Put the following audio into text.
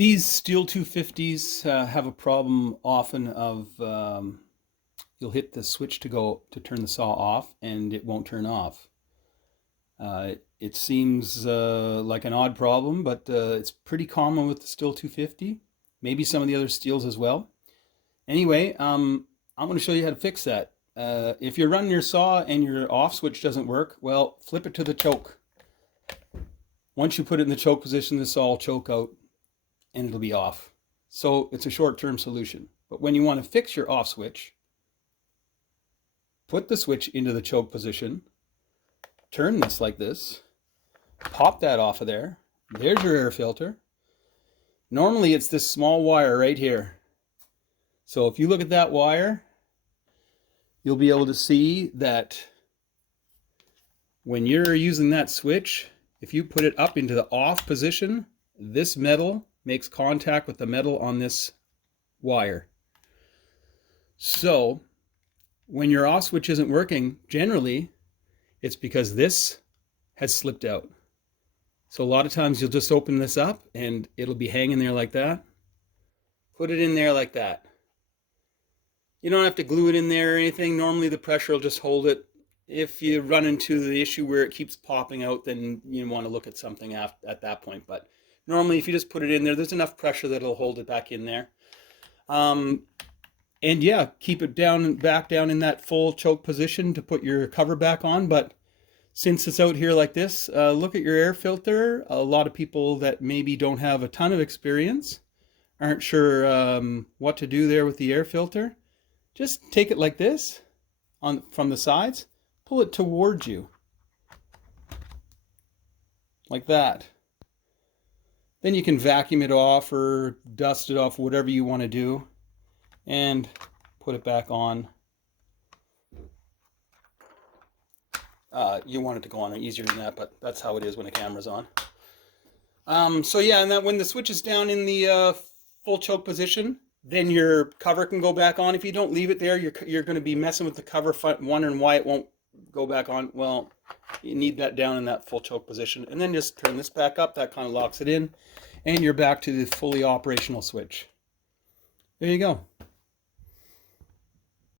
These Steel 250s have a problem often of you'll hit the switch to turn the saw off and it won't turn off. It seems like an odd problem, but it's pretty common with the Steel 250. Maybe some of the other steels as well. Anyway, I'm going to show you how to fix that. If you're running your saw and your off switch doesn't work, well, flip it to the choke. Once you put it in the choke position, the saw will choke out and it'll be off. So it's a short-term solution. But when you want to fix your off switch, put the switch into the choke position, turn this like this, pop that off of there. There's your air filter. Normally it's this small wire right here. So if you look at that wire, you'll be able to see that when you're using that switch, if you put it up into the off position, this metal makes contact with the metal on this wire. So when your off switch isn't working, generally it's because this has slipped out. So a lot of times you'll just open this up and it'll be hanging there like that. Put it in there like that. You don't have to glue it in there or anything. Normally the pressure will just hold it. If you run into the issue where it keeps popping out, then you want to look at something at that point. But normally if you just put it in there, there's enough pressure that it'll hold it back in there. And yeah, keep it back down in that full choke position to put your cover back on. But since it's out here like this, look at your air filter. A lot of people that maybe don't have a ton of experience aren't sure what to do there with the air filter. Just take it like this from the sides, pull it towards you, like that. Then you can vacuum it off or dust it off, whatever you want to do, and put it back on. You want it to go on easier than that, but that's how it is when the camera's on. So yeah, and that when the switch is down in the full choke position, then your cover can go back on. If you don't leave it there, you're going to be messing with the cover, wondering why it won't go back on. Well, you need that down in that full choke position, and then just turn this back up. That kind of locks it in, and you're back to the fully operational switch. There you go.